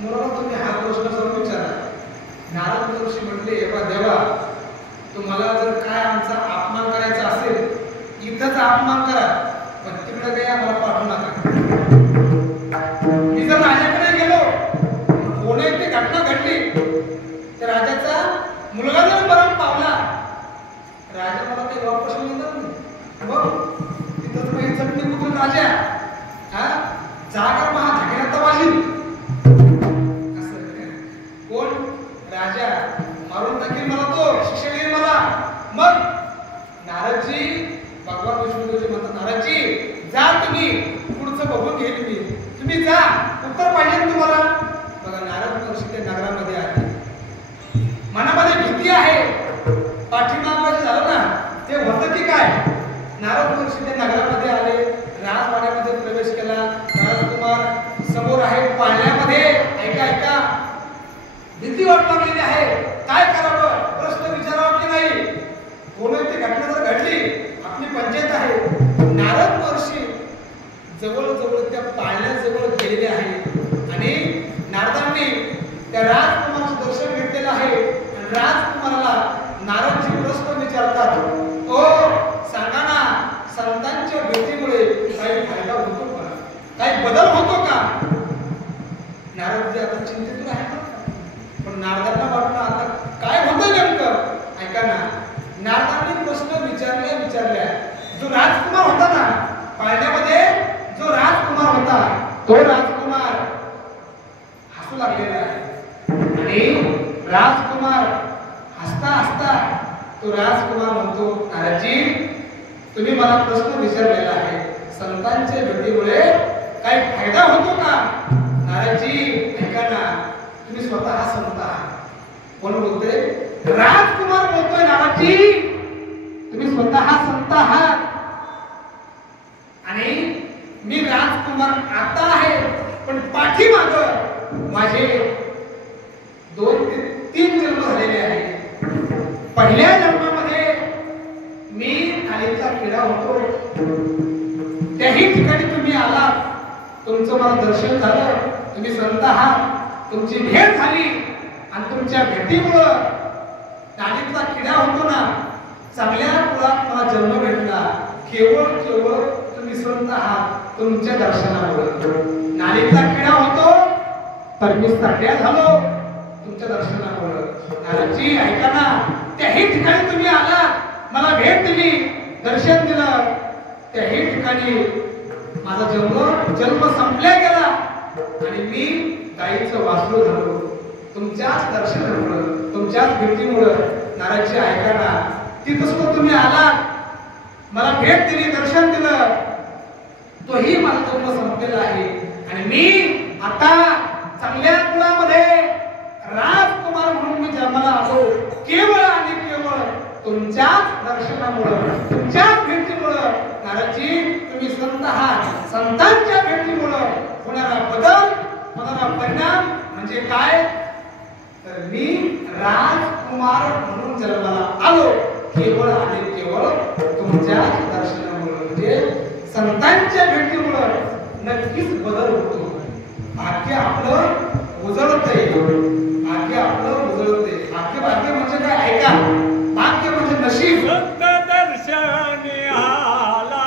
मुलाला तुम्ही हा प्रश्न जाऊन विचारा. नारद ऋषी म्हटले, देवा तुम्हाला जर काय आमचा अपमान करायचा असेल इथंच अपमान करा, पण तिकडे काही आम्हाला पाठवू नका. मी जर राजाकडे गेलो, कोणी ती घटना घडली, तर राजाचा मुलगा जर मरण पावला, राजा मला काही वापस मिळणार नाही. बघ तिथंच काही चटणी कुठून राजा हा जागर महा झगड्यात वाजील. कोण राजा मारून टाकेल मला, तो शिक्षा देईल मला. मग नारदजी, भगवान विष्णूजी म्हणतात, नारदजी जा तुम्ही, पुढचं बघून घेईल मी, तुम्ही जा, उत्तर पाहिजे तुम्हाला. बघा नारद महर्षी त्या नगरामध्ये आले, मनामध्ये भीती आहे. पाठीमागं झालं ना ते होतं की काय. नारद महर्षी त्या नगरामध्ये आले, राजवाड्यामध्ये प्रवेश केला. राजकुमार समोर आहे पाळण्यामध्ये. ऐका ऐका, भीती वाट लागलेली आहे, काय करावं, प्रश्न विचारावा की नाही. कोणती घटना जर घडली, आपली पंचायत आहे. नारद महर्षी जवळजवळ त्या पाळण्याजवळ गेलेले आहे आणि नारदांनी त्या राजकुमाराचं दर्शन घेतलेलं आहे. आणि राजकुमाराला नारदजी प्रश्न विचारतात, ओ सांगा ना, संतांच्या भेटीमुळे काही फायदा होतो का, काही बदल होतो का. नारदजी आता चिंतित आहे, पण नारदांना वाटलं आता काय होतं नेमकं. ऐका ना, नारदांनी प्रश्न विचारल्या. जो राजकुमार होता ना पाळण्यामध्ये, जो राजकुमार होता, तो राजकुमार हसू लागलेला आहे. आणि राजकुमार हसता हसता तो राजकुमार म्हणतो, नारदजी तुम्ही मला प्रश्न विचारलेला आहे, संतांच्या भेटीमुळे काही फायदा होतो का. नारदजी ऐका ना, तुम्ही स्वतः संत आहात. कोण बोलतोय, राजकुमार बोलतोय. नारदजी तुम्ही स्वतः संत आहात आणि मी राजकुमार आता आहे, पण पाठीमागं माझे 2 ते 3 जन्म झालेले आहेत. पहिल्या जन्मामध्ये मी खालीचा किडा होतो, त्याही ठिकाणी तुम्ही आलात, तुमचं मला दर्शन झालं, तुम्ही संत आहात, तुमची भेट झाली आणि तुमच्या भेटीमुळं नालीतला किडा होतो ना, चांगल्या कुळात मला जन्म भेटला. केवळ तुम्ही संत आहात, तुमच्या दर्शनामुळे. नालीतला किडा होतो तर मी सगळ्या झालो तुमच्या दर्शनामुळे. नारदजी ऐका ना, त्याही ठिकाणी तुम्ही आलात, मला भेट दिली, दर्शन दिलं, त्याही ठिकाणी माझा जन्म संपल्या गेला आणि मी गाईचं वासरू झालो तुमच्याच दर्शनामुळे, तुमच्याच भेटीमुळे. नारदजी ऐका ना, तिथं सुद्धा तुम्ही आलात, मला भेट दिली, दर्शन दिलं, तोही माझा जन्म संपलेला आहे आणि मी आता चांगल्या कुळामध्ये राजकुमार म्हणून मी जन्माला आलो, केवळ आणि केवळ तुमच्याच दर्शनामुळे, तुमच्याच भेटीमुळे. नारदजी तुम्ही संत आहात, संतांच्या भेटीमुळे होणारा बदल, होणारा परिणाम म्हणजे काय, तर मी राजकुमार म्हणून जन्माला आलो, केवळ आणि केवळ तुमच्याच दर्शनामुळे, म्हणजे संतांच्या भेटीमुळे नक्कीच बदल होतो. भाग्य आपलं उजळतंय, भाग्य आपलं उजळतंय. भाग्य म्हणजे काय, ऐका, भाग्य म्हणजे नशीब. दर्शनी आला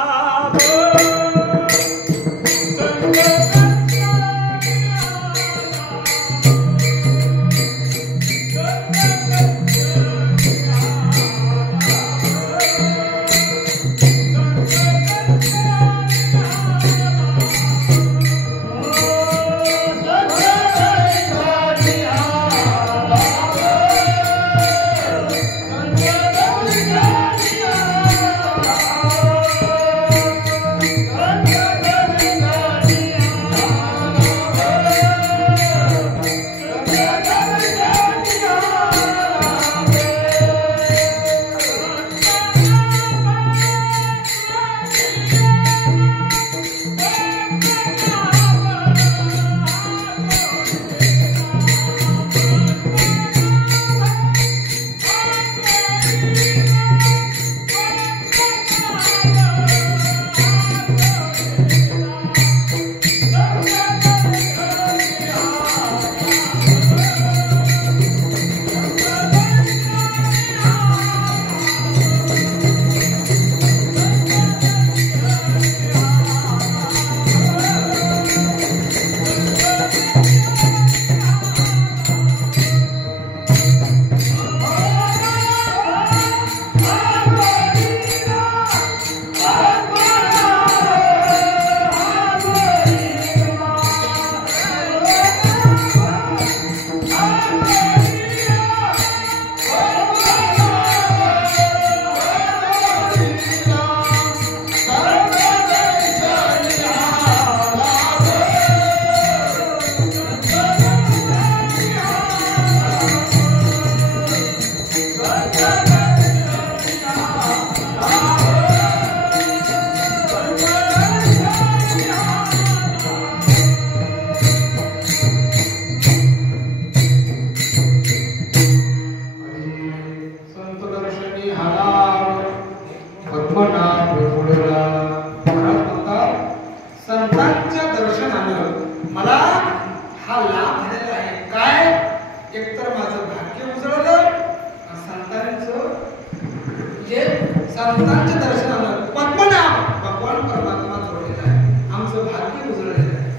हा लाभ झालेला आहे. काय? एकतर माझं भाग्य उजळलं, संतांचं जे संतांच्या दर्शनानं पद्मनाभ भगवान परमात्मा जोडलेला आहे. आमचं भाग्य उजळलेलं आहे.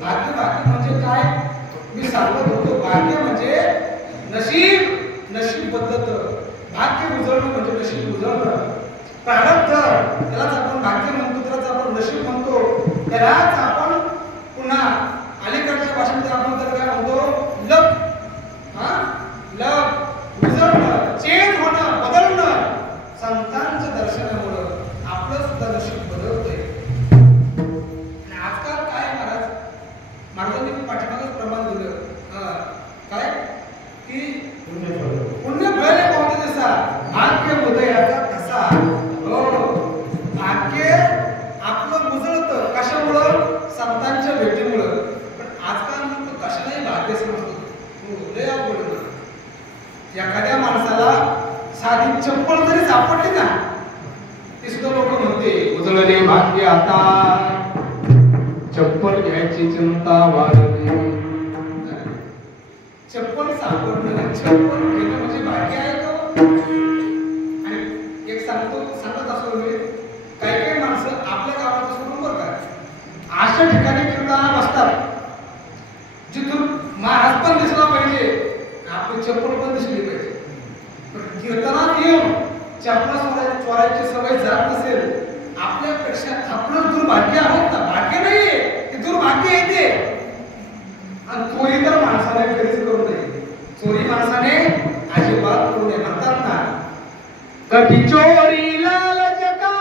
भाग्य म्हणजे काय? मी सांगत होतो, भाग्य म्हणजे नशीब बदलतं. भाग्य उजळणं म्हणजे नशीब उजळणं. प्रारब्ध त्यालाच आपण भाग्य म्हणतो, त्यालाच आपण नशीब म्हणतो, त्यालाच आपण पुन्हा अलीकडच्या भाषेमध्ये आपण तर काय म्हणतो, लक. लक उजळणं, चेंज होणं, बदलणं. संतांच्या दर्शनामुळं आपलं सुद्धा नशीब बदलतंय. आणि आजकाल काय महाराजांनी पाठीमागच प्रमाण दिलं काय की पुण्य फळले कोणते दिसा भाग्य उदयाचा कसा. हो, भाग्य आपलं उजळतं कशामुळं? संतांच्या भेटीमुळं. पण आजकाल लोक कशालाही भाग्य समजतो. लय अवघड. एखाद्या माणसाला साधी चप्पल जरी सापडली ना, ती सुद्धा लोक म्हणते उजळले भाग्य आता, चप्पल घ्यायची चिंता वाढली. चप्पल सापडणं, चप्पल घेणं म्हणजे भाग्य आहे तो. आणि एक सांगत असतो मी, काही माणसं आपल्या गावात सोडून बरं का अशा ठिकाणी कीर्तनाला बसतात जिथून महाराज पण दिसला पाहिजे, आपली चप्पल पण दिसली पाहिजे. पण कीर्तनात येऊन चप्पल चोरायची सवय जात नसेल, आपल्यापेक्षा आपलं दुर्भाग्य आहोत ना. भाग्य नाहीये, ते दुर्भाग्य येते. आणि चोरी तर माणसाने कधीच करू नये. चोरी माणसाने अजिबात करू नये. म्हणतात ना, कधी चोरी लालच का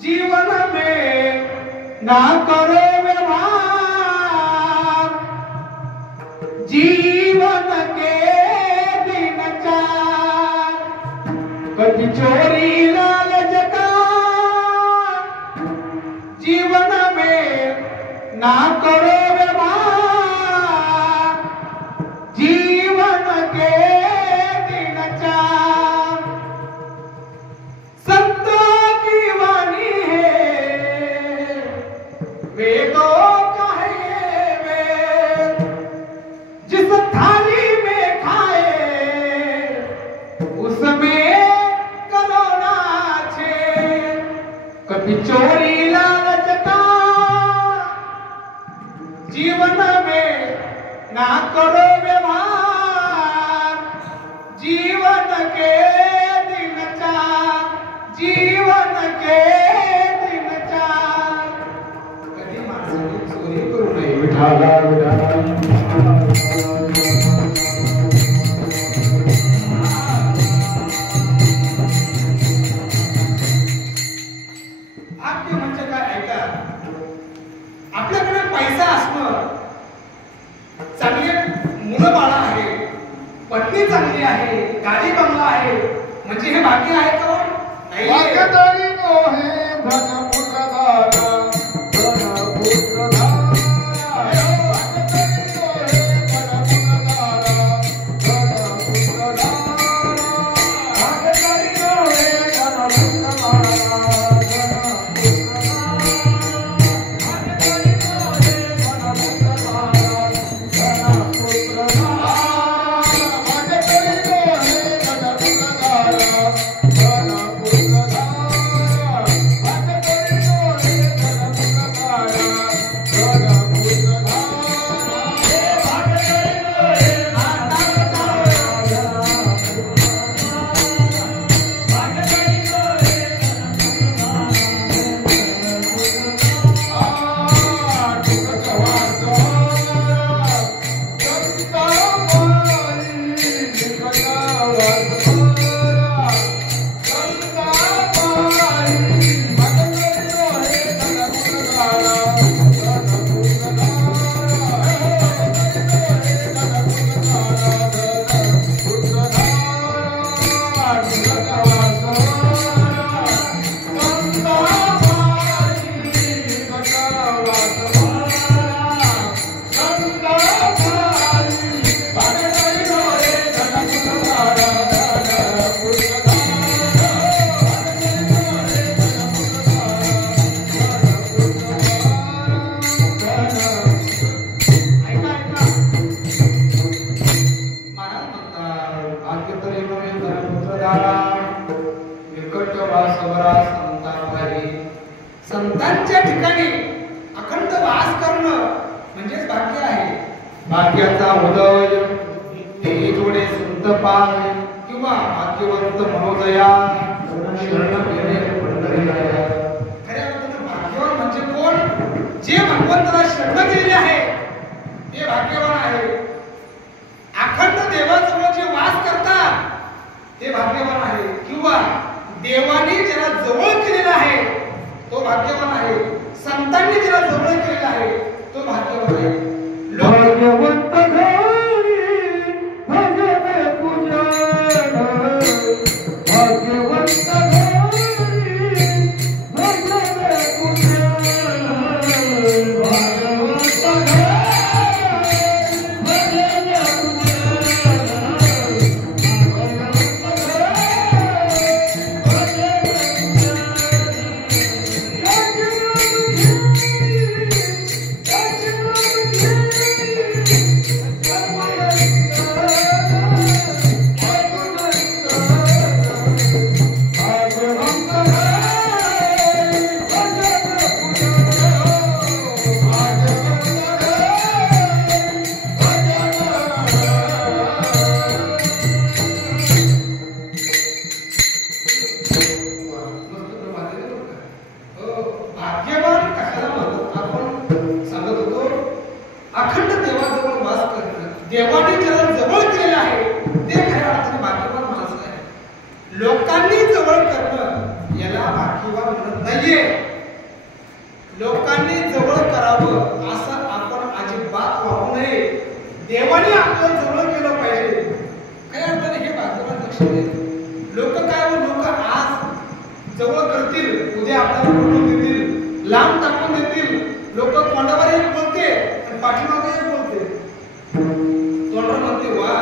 जीवन में ना करो व्यवहार, जीवन के दिन चार. कभी चोरी लालच का जीवन में ना करो व्यवहार, जीवन के दिन चार. संतों की वाणी है, वेदों का है वेद, जिस थाली में खाए उसमें करो ना छेद. कभी चोरी लालच का जीवन में ना करो व्यवहार, जीवन के दिन चार, जीवन के दिन चार. कधी माणसाने चोरी करू नये. विठाला विठाला. भाग्य म्हणजे काय? ऐका, आपल्याकडे पैसा असणं, चांगले मुलं बाळ आहे, पत्नी चांगली आहे, गाडी बंगला आहे, म्हणजे हे भाग्य आहे का? नाही. भाग्यदारी नो है धन पुत्र दाता, धन पुत्र दाता. म्हणजेच भाग्य आहे. भाग्याचा उदय ते थोडे संत पाय किंवा भाग्यवंत मनोदया शरण गेले पंढरीला. खऱ्या अर्थानं भाग्यवान म्हणजे कोण? जे भगवंताला शरण गेलेले आहे ते भाग्यवान आहे. अखंड देवाजवळ जे वास करतात ते भाग्यवान आहे. किंवा देवाने ज्याला जवळ केलेला आहे तो भाग्यवान आहे. संतांनी ज्याला जवळ केलेला आहे तो भाग्यवान आहे. भाग्यवंत घरी भजने पूजन, भाग्यवंत घरी भजने पूजन, भाग्यवंत घरी भजने देवाने ज्याला जवळ केलेलं आहे ते खऱ्या अर्थाने भाग्यवान माणूस आहे. लोकांनी जवळ करणं याला भाग्यवान म्हणत नाहीये. लोकांनी जवळ करावं असं आपण अजिबात वागू नये. देवाने आपल्याला जवळ केलं पाहिजे. खऱ्या अर्थाने हे भाग्यवान लक्षण आहे. लोक काय लोक आज जवळ करतील, उद्या आपल्याला बोलून देतील, लांब टाकून देतील. लोक तोंडावर एक बोलते आणि पाठीमागे एक बोलते. तोंडावर म्हणते वा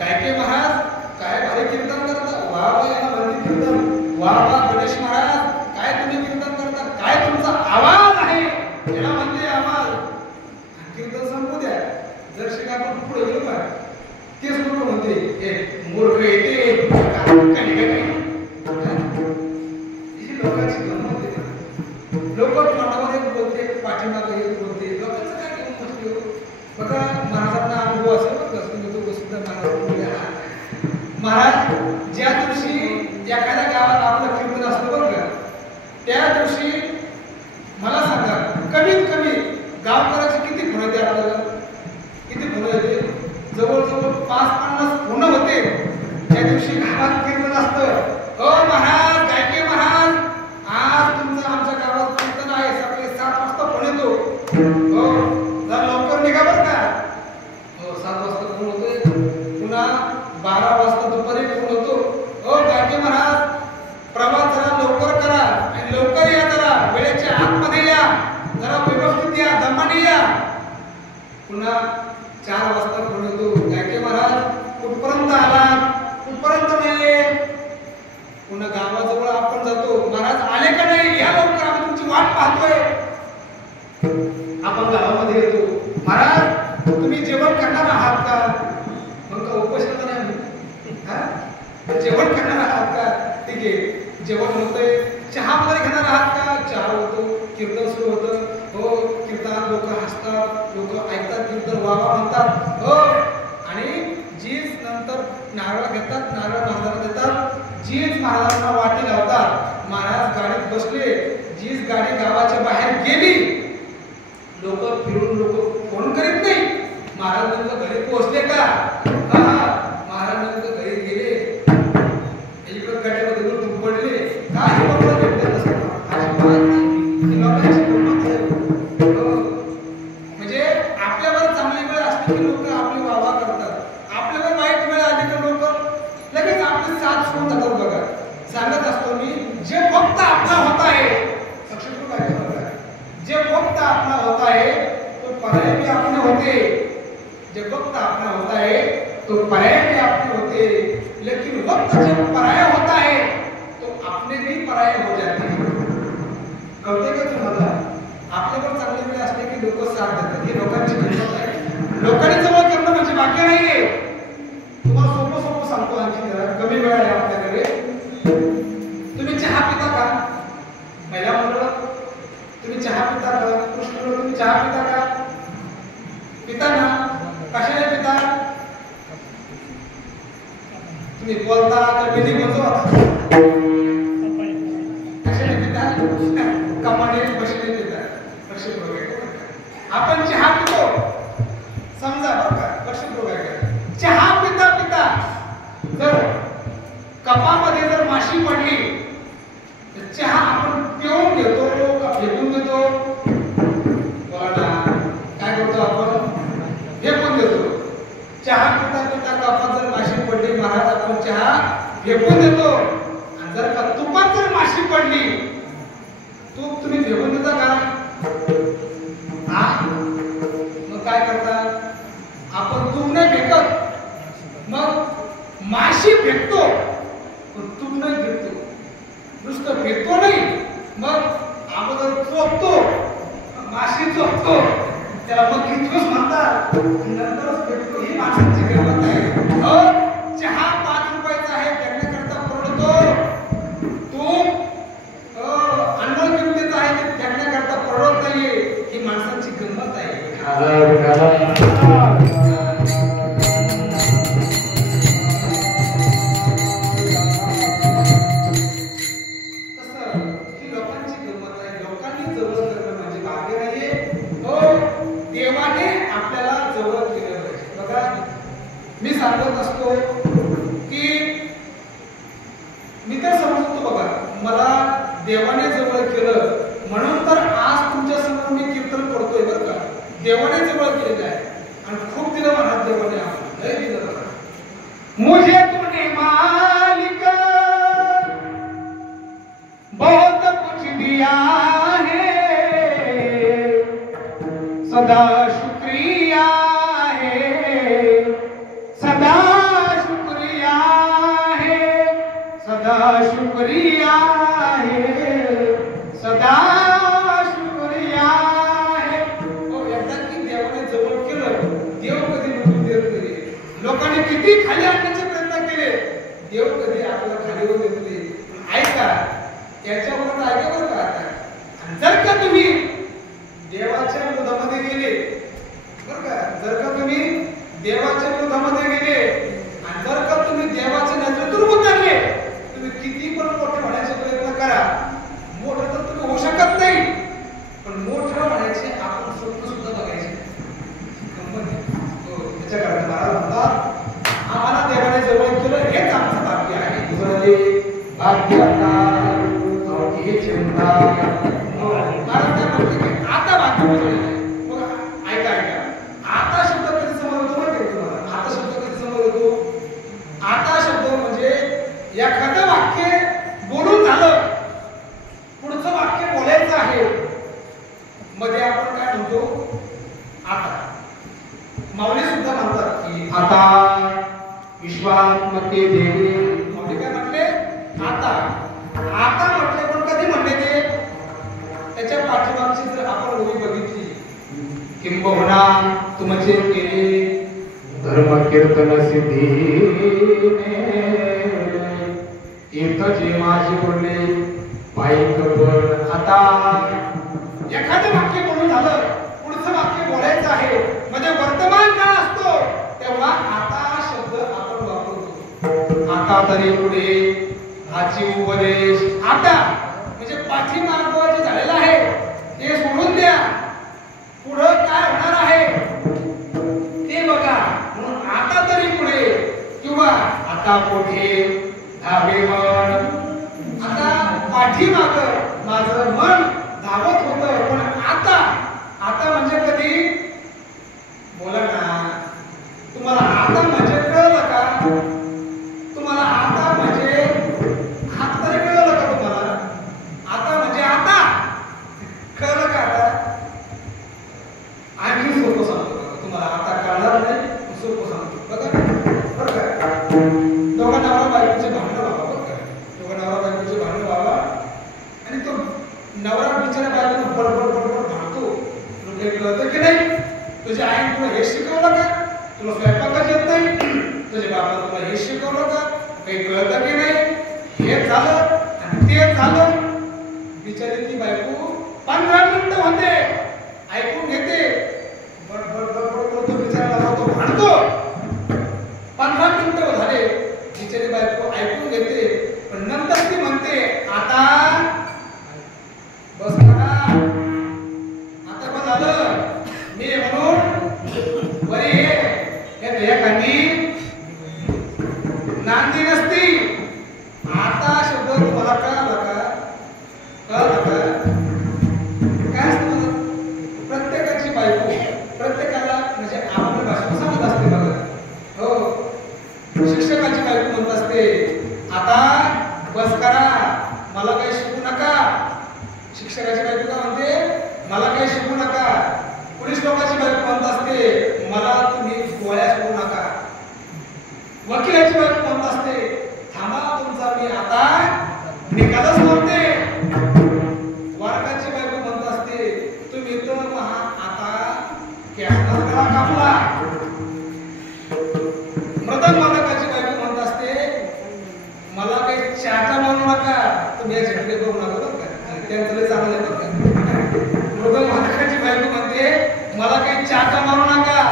गायके महाराज काय भारी कीर्तन करता, वा वा याला भारी कीर्तन, वा वा गणेश महाराज काय तुम्ही कीर्तन करता, काय तुमचा आवाज आहे, याला म्हणते आवाज. कीर्तन संपू द्या. जर शिका आपण पुढे गेलो का तेच लोक म्हणते हे मूर्ख येते लोकांची गंमत आहे. लोक तोंडावर एक बोलते पाठीमागे एक बोलते. लोकांचं काय गंमत हो बघा. महाराजांना अनुभव असेल बघा. सुद्धा महाराज ज्या दिवशी एखाद्या गावात आपलं कीर्तन असतं बघ का, त्या दिवशी मला सांगा कमीत कमी गावकऱ्याचे किती फोन येते आपल्याला? किती फोन येते? जवळजवळ 5-50 फोन होते त्या दिवशी गावात कीर्तन असतं. ओ महाराज गायके महाराज आज तुमचं आमच्या गावात कीर्तन आहे. सकाळी 7 वाजता फोन येतो. हो जरा लवकर निघा बरं का. हो 7 वाजता फोन होतोय. पुन्हा 12 वाजता दुपारी फोन होतो. हो गायके महाराज प्रवास जरा लवकर करा आणि लवकर या, जरा वेळेच्या आतमध्ये या, जरा व्यवस्थित या, दमाने या. पुन्हा 4 वाजता फोन येतो. गायके महाराज कुठपर्यंत आला? कुठपर्यंत नाही? पुन्हा गावाजवळ आपण जातो. महाराज आले का नाही? या लवकर, आम्ही तुमची वाट पाहतोय. आपण गावामध्ये येतो. महाराज तुम्ही जेवण करणार आहात का? मग का उपोषण नाही? जेवण करणार आहात का? ठीक आहे जेवण होतंय. चहा वगैरे घेणार आहात का? चहा होतो. कीर्तन सुरू होतं. हो कीर्तन लोक हसतात, लोक ऐकतात, कीर्तन वावा म्हणतात. हो आणि जीच नंतर नारळ घेतात, नारळ महाराजांना देतात. जीच महाराजांना वाटी लावतात. महाराज गाडीत बसले. जीच गाडी गावाच्या बाहेर गेली, लोक फिरून लोक फोन करीत नाही महाराज नेमकं घरी पोहोचले का. महाराज नेमकं घरी गेले, इकडे गाड्यामध्ये तुम्ही पडले का हे बघा भेटले नसतं. म्हणजे आपल्यावर चांगली वेळ असते की लोक आपली वावा करतात. आपल्यावर वाईट वेळ आली तर लोक लगेच आपली साथ सोडून जातात. बघा सांगत असतो मी, जे फक्त आपला होत आहे जे फक्त आपला होत आहे तो पर्याय भी आपले होते. जे फक्त आपला होता है तो पर्याय भी आपने होते. लेकिन वक्त जब पराया होता है तो अपने भी पराये हो जाते हैं. कळते का तुम्हाला? आपल्यावर चांगली वेळ असते की लोक साथ देतात. ही लोकांची गंमत आहे. लोकांनी जवळ करणं म्हणजे बाकी नाहीये. तुम्हाला सोपं सोपं सांगतो. आणखी जरा कमी वेळ आहे आपल्याकडे. तुम्ही चहा पिता का? महिला मंडळ तुम्ही चहा पिता का? कृष्ण तुम्ही चहा पिता का? तुम्ही बोलता का बिनी बोलतो आता कशाने पिता कमाने बसले पिता लक्ष आपण चहा पितो समजा बरं का लक्ष चहा पिता पिता जर कपामध्ये जर माशी पडली तर चहा आपण पिऊन घेतो का फेकून देतो बोला ना काय करतो आपण फेकून देतो चहा पिता पिता कपात जर माशी पडली महाराज आपण चहा फेकून देतो आणि जर का तुपात जर माशी पडली तूप तुम्ही फेकून देता का हा मग काय करता आपण तूप नाही फेकत मग माशी फेकतो पण तूप नाही फेकतो नुसतं फेकतो नाही मग अगोदर चोपतो माशी चोपतो त्याला मग कितवस म्हणतात नंतरच फेकतो ही माणसाची गंमत आहे चहा 5 रुपयाचा आहे फेकण्याकरता परवडतो तूप अन्न घेऊन देत आहे ते फेकण्याकरता परवडत नाहीये ही माणसाची गंमत आहे देवाने आपल्याला जवळ केलं पाहिजे बघा मी सांगत असतो की मी तर समजतो बघा मला देवाने जवळ केलं म्हणून तर आज तुमच्या समोर मी कीर्तन करतोय बरं का देवाने जवळ केलेलं आहे आणि खूप दिलं म्हणत देवाने आपल्याला लय दिलं बघा मुझे तूने मालिक बहुत कुछ दिया है सदा शुक्रिया है सदा शुक्रिया है सदा शुक्रिया है सदा शुक्रिया है एकदा की देवाने जवळ केलं देव कधी निघून देत नाही लोकांनी किती खाली आणण्याचे प्रयत्न केले देव कधी आपल्याला खाली होऊ देत नाही ऐका याच्यावर ऐकावर का आता आणि जर का तुम्ही देवाच्या विरोधामध्ये गेले बरं का जर का तुम्ही देवाच्या विरोधामध्ये गेले आणि जर का तुम्ही देवाच्या नजरेतून उतरले तुम्ही किती पण मोठे होण्याचा प्रयत्न करा मोठं तर तुम्ही होऊ शकत नाही पण मोठं होण्याचे आपण स्वप्न सुद्धा बघायचे त्याच्या कारण महाराज म्हणतात आम्हाला देवाने जवळ केलं हेच आमचं भाग्य आहे तुझे भाग्य हे चिंता आता ऐका आता शब्द कधी समोर येतो माहिती आहे तुम्हाला आता शब्द कधी समोर येतो आता शब्द म्हणजे एखादं वाक्य बोलून झालं पुढचं वाक्य बोलायचं आहे मध्ये आपण काय म्हणतो आता माऊली सुद्धा म्हणतात की आता विश्वात्मके देवी माऊली काय म्हटले आता आता म्हटले पण कधी म्हणले ते त्याच्या पाठीमागची जर आपण ओळी बघितली किंबहुना तुमचे केले धर्म कीर्तन सिद्धीने इथं जे माझे बोलले पायीकर आता एखादं वाक्य बोलून झालं पुढचं वाक्य बोलायचं आहे म्हणजे वर्तमान काळ असतो तेव्हा आता शब्द आपण वापरतो आता तरी पुढे हाची उपदेश आता म्हणजे पाठीमागं जे झालेलं आहे ते सोडून द्या पुढं काय होणार आहे ते बघा म्हणून आता तरी पुढे किंवा आता पुढे धावे मन आता पाठीमागं माझं मन धावत होतं पण आता आता म्हणजे कधी बोला ना तुम्हाला आता म्हणजे कळलं का तुम्हाला आता म्हणजे हात तरी कळलं का तुम्हाला आता म्हणजे आता कळलं का आता आणखी सोपं सांगतो तुम्हाला आता कळणार नाही सोपं सांगतो बघा बरं का दोघा नवरा बायकोचे भांडण व्हावं बरं का दोघा नवरा बायकोचे भांडण व्हावा आणि तो नवरा बिचारा बायकोला बडबड बडबड भांडतो तुला कळतं की नाही तुझ्या आईने तुला हे शिकवलं का तुला स्वयंपाकच येत नाही तुझ्या बापाला तुला हे शिकवलं का काही कळतं की नाही हे झालं आणि ते झालं बिचारी ती बायको 15 मिनिटं होते ऐकून घेते बडबड बडबड करतो बिचारा तो भांडतो 15 मिनिटं झाले बिचारी बायको की हातात गळा कापला. मृदंग वादकाची बायको म्हणत असते, मला काही चाटा मारू नका, तुम्ही या झटके करू नका बरं का. त्यांचं लय चांगलं आहे बरं का. मृदंग वादकाची बायको म्हणते, मला काही चाटा मारू नका.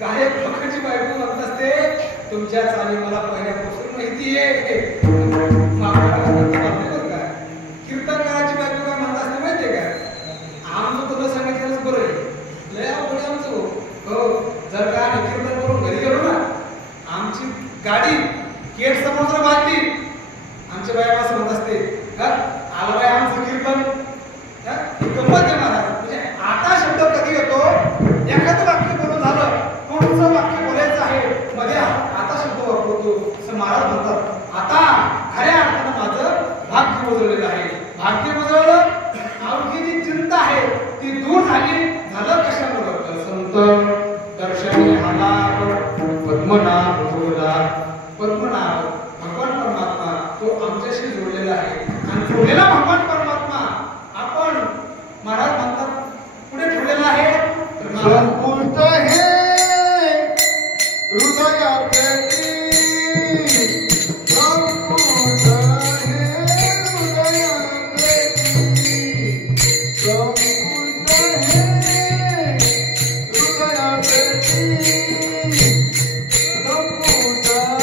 गायक लोकांची बायको म्हणत असते, तुमच्या चाली मला पहिल्यापासून माहिती आहे. कीर्तनकाराची बायको काय म्हणत असते माहितीये का, आमचं तुला सांगितलंच बरं आहे, लय आवड आमचं हो. जर का आम्ही कीर्तन करून घरी गेलो ना, आमची गाडी केट समुद्र बांधली. आमच्या बायको असं म्हणत असते, आलं बाय आमचं कीर्तन. गंमत आहे महाराज. म्हणजे आता शब्द कधी येतो, एखादं वाक्य बोलून झालं, पुढचं वाक्य बोलायचं आहे, मध्ये आता शब्द वापरतो. असं महाराज म्हणतात, आता खऱ्या अर्थानं माझं भाग्य बदललेलं आहे. भाग्य बदललं, अवघी जी चिंता आहे ती दूर झाली. झालं कशामुळं? संत दर्शनी आला, पद्मनाभ जोडला. पद्मनाभ भगवान परमात्मा तो आमच्याशी जोडलेला आहे. आणि जोडलेला भगवान परमात्मा आपण महाराज म्हणतात पुढे ठेवलेला आहे. संपुष्ट हे हृदयापेटी, संपुष्ट हे हृदयापेटी, संपुष्ट हे हृदयापेटी, संपुष्ट हे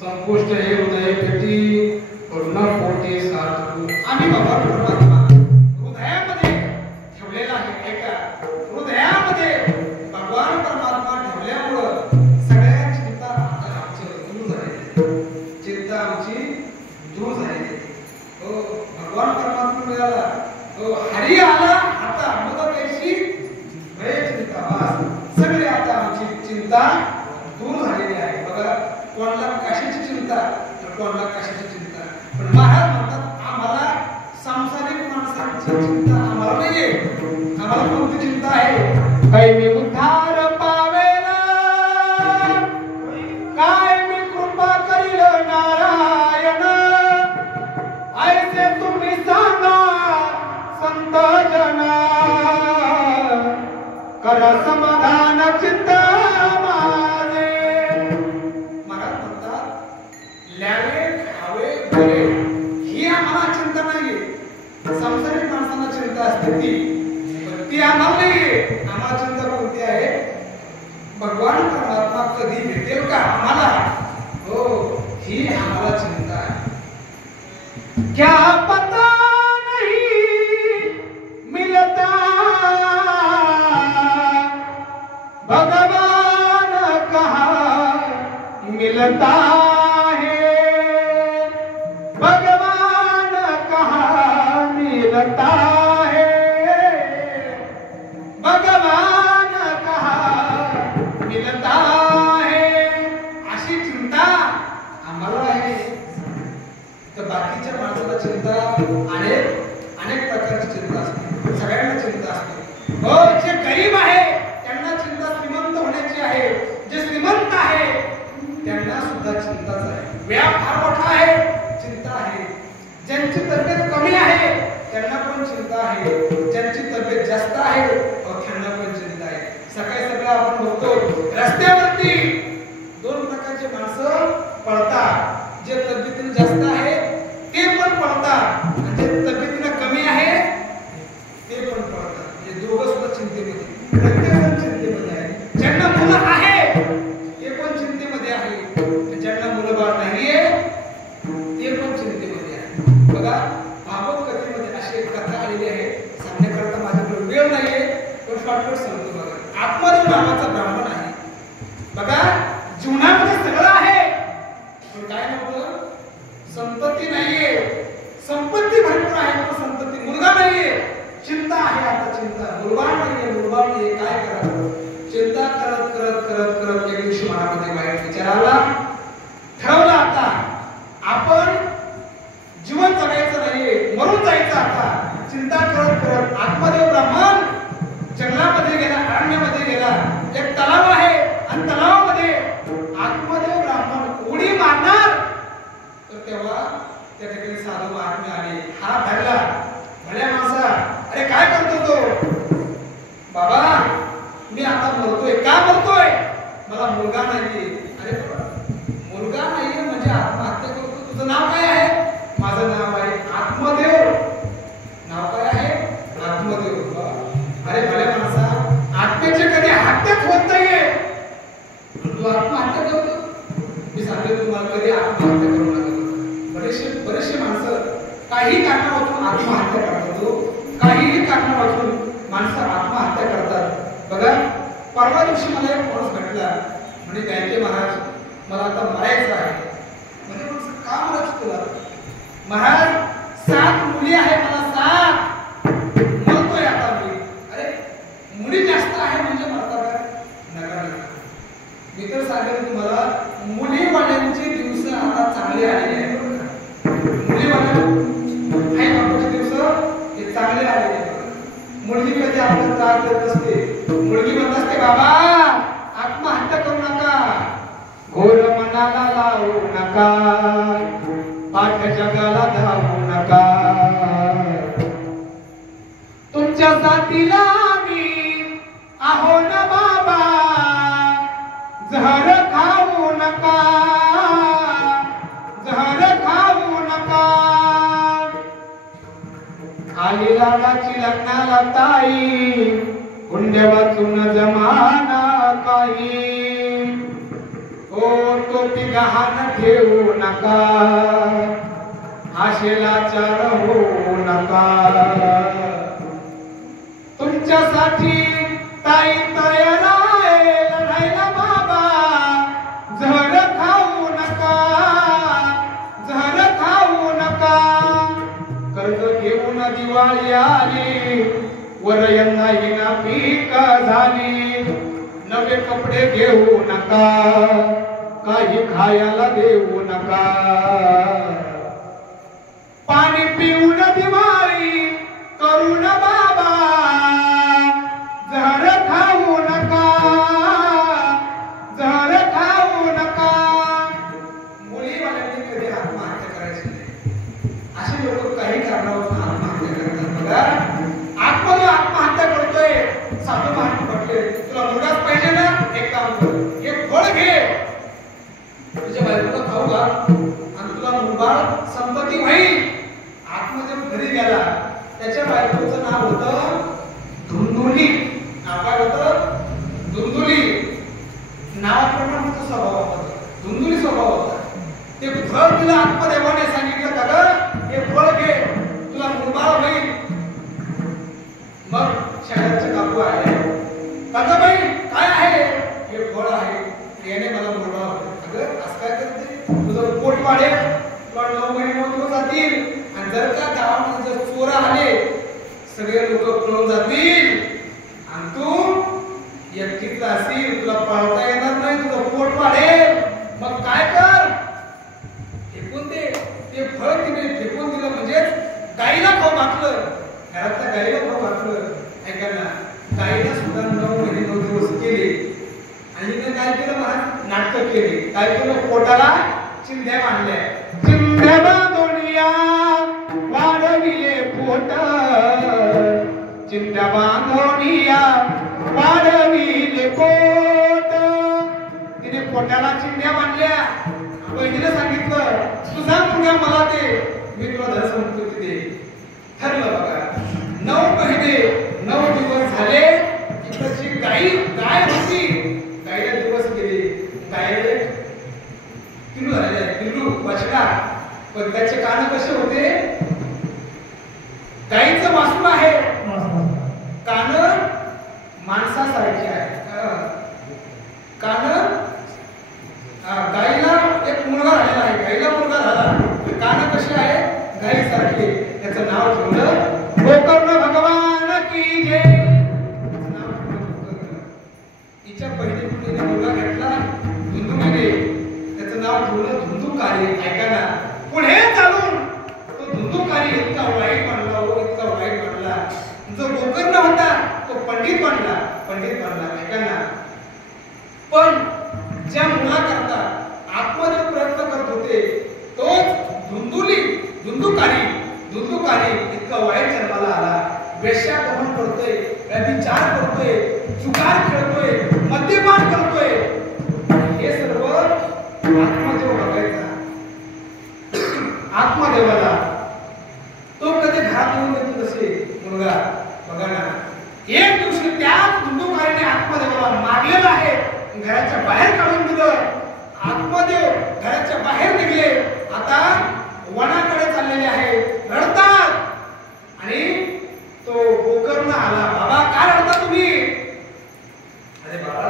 संपुष्ट हे हृदय पेटी, पूर्ण पोटी साधू. आम्ही भगवान परमात्मा हृदयामध्ये ठेवलेला आहे. एका हृदयामध्ये भगवान परमात्मा ठेवल्यामुळं सगळ्या चिंता आमची दूर झाली. चिंता आमची दूर झाली. हो, भगवान परमात्मा मिळाला. हो, हरी आला. आता मग त्याची चिंता वास सगळे आता आमची चिंता दूर झालेली आहे. बघा, कोणाला कशाची चिंता तर कोणाला कशाची चिंता. पण महाराज म्हणतात, आम्हाला सांसारिक माणसांची चिंता आम्हाला नाहीये. आम्हाला कोणती चिंता आहे? काही मी उद्धार पावेना, काय मी कृपा करील नारायण, ऐसे तुम्ही सांगा संत जना, कर समाधान चित्त माझे. महाराज म्हणतात, ल्यावे खावे बरे ही आम्हाला चिंता नाहीये. संसारिक माणसांना चिंता असते ती आम्हाला नाहीये. आम्हाला चिंता कोणती आहे? भगवान परमात्मा कधी भेटेल का आम्हाला? हो, ही आम्हाला चिंता आहे. क्या पता नहीं मिलता भगवान कहाँ मिलता है, भगवान कहाँ मिलता है, भगवान कहाँ मिलता है, अशी चिंता आम्हाला आहे. तर बाकीच्या माणसाला चिंता अनेक प्रकारची चिंता असते, सगळ्यांना चिंता असते. हो, जे गरीब आहे त्यांना चिंता श्रीमंत होण्याची आहे, जे श्रीमंत आहे त्यांना सुद्धा चिंताच आहे. व्याप फार मोठा आहे, चिंता आहे. ज्यांची तब्येत कमी आहे त्यांना पण चिंता आहे, ज्यांची तब्येत जास्त आहे त्यांना पण चिंता आहे. सकाळी आपण बघतो रस्त्यावरती दोन प्रकारचे माणसं पळतात. जे तब्येतीने जास्त आहे ते पण पळतात, आणि जे तब्येतीने कमी आहे ते पण पळतात. हे दोघं सुद्धा चिंतेमध्ये, प्रत्येकजण चिंतेमध्ये आहे. ज्यांना मुलं आहे ते पण चिंतेमध्ये आहे, ज्यांना मुलं बाळ नाहीये ते पण चिंतेमध्ये आहे. बघा, भागवत कथेमध्ये अशी एक कथा आलेली आहे. सांगण्याकरता माझ्याकडे वेळ नाहीये, पण शॉर्टकट सांगतो. बघा, आत्मदेव नावाचा ब्राह्मण आहे. बघा, जीवनामध्ये सगळं आहे पण काय नव्हतं, संपत्ती नाहीये. संपत्ती भरपूर आहे पण संपत्ती, मुलगा नाहीये. चिंता आहे, आता चिंता, मुलगा नाहीये, काय करावं. चिंता करत करत करत करत एक दिवशी मनामध्ये वाईट विचार आला. ठरवलं आता आपण जीवन जगायचं नाहीये, मरून जायचं. आता चिंता करत करत आत्मदेव ब्राह्मण जंगलामध्ये गेला, अरण्यामध्ये गेला. एक तलाव आहे आणि तलावामध्ये आत्मदेव ब्राह्मण उडी मारणार तर तेव्हा त्या ठिकाणी साधू महात्मे आले. हात धरला. भल्या माणसा, अरे काय करतो तो? बाबा, मी आता मरतोय. का मरतोय? मला मुलगा नाहीये. अरे मुलगा नाहीये म्हणजे आत्महत्या करतो. तुझं नाव काय आहे? माझं नाव आहे आत्मदेव. नाव काय आहे? आत्मदेव. अरे भल्या माणसा, आत्म्याचे कधी हत्याच होत नाहीये, तू आत्महत्या करतो? मी सांगतो तुम्हाला, कधी आत्महत्या करू नका. बरेचसे माणसं काही कारणावरून आत्महत्या करतात. काहीही कारणावरून माणसं आत्महत्या करतात. बघा, परवा दिवशी मला एक माणूस भेटला, म्हणजे गायके महाराज, मला आता मरायचं आहे. म्हणजे का मरायचं तुला? महाराज, 7 मुली आहे मला, 7. मरतोय आता मी. अरे मुली जास्त आहे म्हणजे मरता का? नका नका. मी तर सांगेन तुम्हाला, मुलीवाल्यांचे दिवस आता चांगले आलेले आहेत. मुलीवाल्यांचे दिवस हे चांगले आलेले आहेत. मुलगी कधी आपल्याला त्रास देत असते. मुलगी म्हणत असते, बाबा आत्महत्या करू नका, घोर मनाला लावू नका, पाठ जगाला धावू नका, तुमच्या साथीला मी आहो ना बाबा, जहर खाऊ नका, जहर खाऊ नका. आली लाडाची लग्नाला ताई, हुंड्या वाचून जमाना काही. ओ टोपी गहाण ठेवू नका, आशेला चार होऊ नका. तुमच्यासाठी ताई तयार आहे लढायला बाबा, जहर खाऊ नका, जहर खाऊ नका. कर्ज घेऊन दिवाळी आली, वर यंदाही ना पीक झाली. नवे कपडे घेऊ नका, काही खायला देऊ नका. पाणी पिऊन दिवाळी करून बाबा, जहर खाऊ नका, जहर खाऊ नका. मुलीवाल्यांनी कधी आत्महत्या करायची नाही. असे लोक काही कारणावरून आत्महत्या करतात. बघा, आत्मदेव आत्महत्या करतोय. साधू महात्मे म्हटले, तुला मुलगाच पाहिजे ना, एक काम कर, एक फळ घे, तुझ्या बायकोला खाऊ घाल आणि तुला मुलबाळ संपत्ती होईल. आत्मदेव घरी गेला. त्याच्या बायकोचं नाव होतं धुंदुली. नाव काय होतं? धुंदुली. नावाप्रमाणे तो स्वभाव होता, धुंदुली स्वभाव होता. ते फळ तिला आत्मदेवाने सांगितलं, का ग हे फळ घे, तुला मुलबाळ होईल. मग शहराचे काकू आले, काका बाई काय आहे? वाढेल, तुला 9 महिने 9 दिवस जातील. आणि जर का गावामध्ये जर चोर आले, सगळे लोक पळून जातील आणि तू एकटीच असेल, तुला पळता येणार नाही, तुझं पोट वाढेल. मग काय कर, फेकून दे. ते फळ तिने फेकून दिलं म्हणजे गाईला खाऊ घातलं, घरातल्या गाईला खाऊ घातलं. ऐका ना, गाईला सुद्धा 9 महिने 9 दिवस केले आणि तिने काय केलं महाराज, नाटक केले. काय केलं, पोटाला चिंध्या बांधल्या. चिंध्या बांधोनिया वाढविले पोट, चिंध्या बांधोनिया वाढविले पोट. तिने पोटाला चिंध्या बांधल्या. बहिणीला सांगितलं, तुझा मुलगा मला दे, मी तुला धन संपत्ती दे. ठरलं बघा. 9 महिने 9 दिवस झाले. इकडची गाय होती, गायला दिवस गेले. गायले पिल्लू झालेले, पिल्लू बछडा. पण त्याचे कान कसे होते, गाईचं वासरू आहे, कान माणसासारखे आहे. कान गाईला एक मुलगा झालेला आहे, गाईला मुलगा झाला, कान कसे आहे, गाईसारखे. त्याचं नाव ठेवलं गोकर्ण भगवान की जय. हिच्या बहिणीने मुलगा घेतला धुंदुकीने, त्याचं नाव ठेवलं धुंदुकारी. ऐका ना, पुढे चालून तो धुंदुकारी इतका वाईट बनला, इतका वाईट बनला. जो गोकर्ण होता तो पंडित बनला, पंडित बनला. ऐका ना, पण ज्या मुलाकरता आत्मदेव प्रयत्न करत होते तोच धुंदुकारी इतका वाईट जन्माला आला. वेश्यागमन करतोय, व्यभिचार करतोय, जुगार खेळतोय, मद्यपान करतोय. हे सर्व आत्मदेव बघायचा. आत्मदेवाला तो कधी घरात येऊन देतो तसे मुलगा. बघा ना, एक दिवशी त्याच धुंदुकारीने आत्मदेवाला मारलेला आहे, घराच्या बाहेर काढून दिलं. आत्मदेव घराच्या बाहेर निघले, आता वनाकडे चाललेले आहे, रडतात. आणि तो गोकर्ण आला. बाबा काय रडता तुम्ही? अरे बाबा,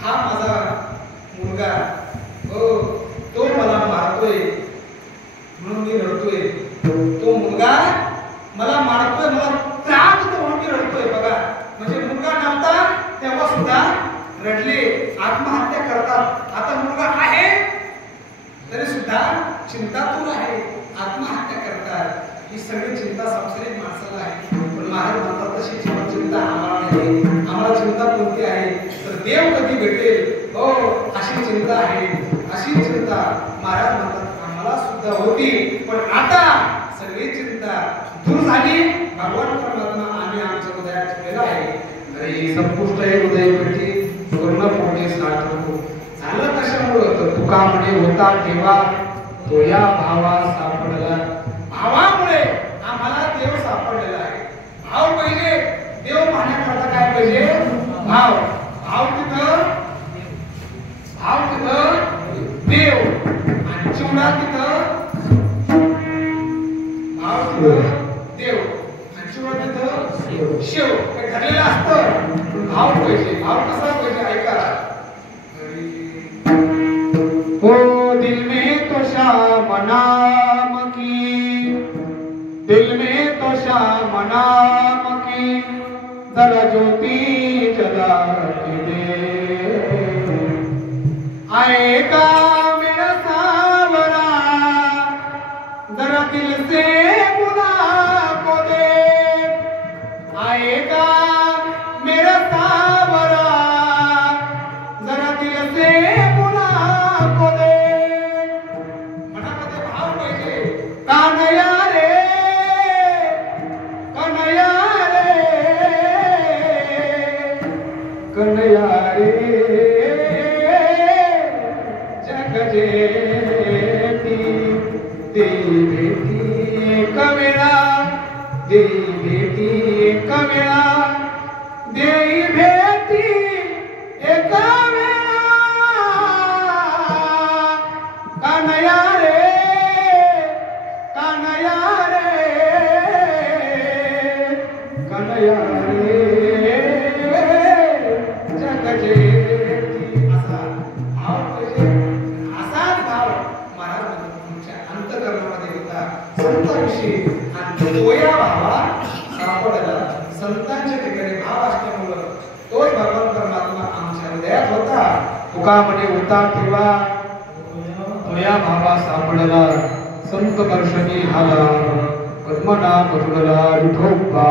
हा माझा मुलगा, हो तो मला मारतोय म्हणून मी रडतोय. तो मुलगा मला मारतोय, मला त्रास होतो म्हणून मी रडतोय. बघा, म्हणजे मुलगा नव्हता तेव्हा सुद्धा रडले, आत्महत्या करतात. आता मुलगा आहे तरी सुद्धा चिंतातूर आहे, आत्महत्या करतात. ही सगळी चिंता संसारिक माणसाला आहे. पण महाराज म्हणतात तशी चिंता आम्हाला नाही. आम्हाला चिंता कोणती आहे तर देव कधी भेटेल, हो अशी चिंता आहे. अशी चिंता महाराज म्हणतात आम्हाला सुद्धा होती, पण आता सगळी चिंता दूर झाली. भगवान परमात्मा आम्ही आमच्या हृदयात ठेवलेला आहे. अरे संपुष्ट हृदय भेटी पूर्ण पोटे साठवतो. झालं कशामुळं तर तुका म्हणे होता ठेवा तो या भावा सापडला. भावामुळे आम्हाला देव सापडलेला आहे. भाव पाहिजे, देव पाहण्याकरता काय पाहिजे, भाव. भाव तिथं देव आणि चिवडा तिथं भाव तिथं देव आणि चिवडा तिथं शेव. हे ठरलेलं असतं. भाव पाहिजे. भाव कसा पाहिजे ऐका. हो दिल में तो श्याम नाम की, दिल में तो श्याम नाम की जरा ज्योति जला के दे. आएगा मेरा सावरा जरा दिल से बुला को दे. आएगा मेरा सावरा जरा दिल से बुला को दे. मनामध्ये भाव पाहिजे. कानया रे कन्हैया रे जग जेती ती बेटी दिवशी आणि तो या भावा सापडला. संतांच्या ठिकाणी भाव असल्यामुळं तोच भगवान परमात्मा आमच्या हृदयात होता. तुका म्हणे होता ठेवा तो या भावा सापडला. संत दर्शनी आला पद्मनाभ तुला विठोबा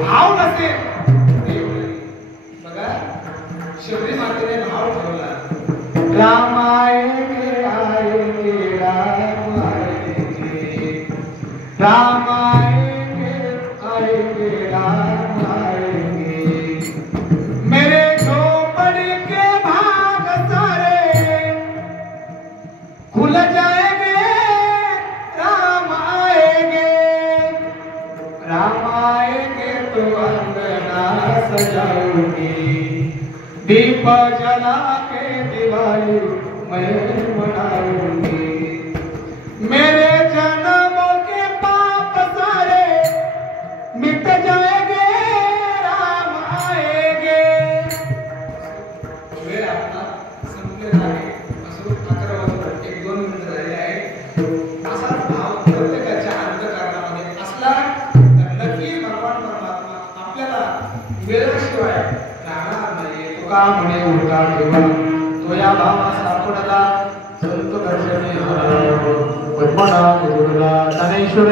भाव नसेल बघा शेवटी मातेने भाव ठेवला. राम आएंगे आएंगे राम आएंगे राम आएंगे आएंगे राम आएंगे मेरे झोपड़ी के भाग सारे खुल जाएंगे राम आएंगे तो अंगना सजाऊंगी दीप जला के दिवाली मैं मनाऊंगी मेरे जन्मों के पाप सारे मिट जाएंगे राम आएंगे. वेळ आपला संपलेला आहे. असं 11 वाजून 1-2 मिनिट झाले आहे. असाच भाव प्रत्येकाच्या अंतःकरणामध्ये असला तर नक्की भगवान परमात्मा आपल्याला वेळाशिवाय राहणार नाही. तुका म्हणे उलटा ठेवा तो या भावा सापडला. संत दर्शनी पद्मनाभ ज्ञानेश्वर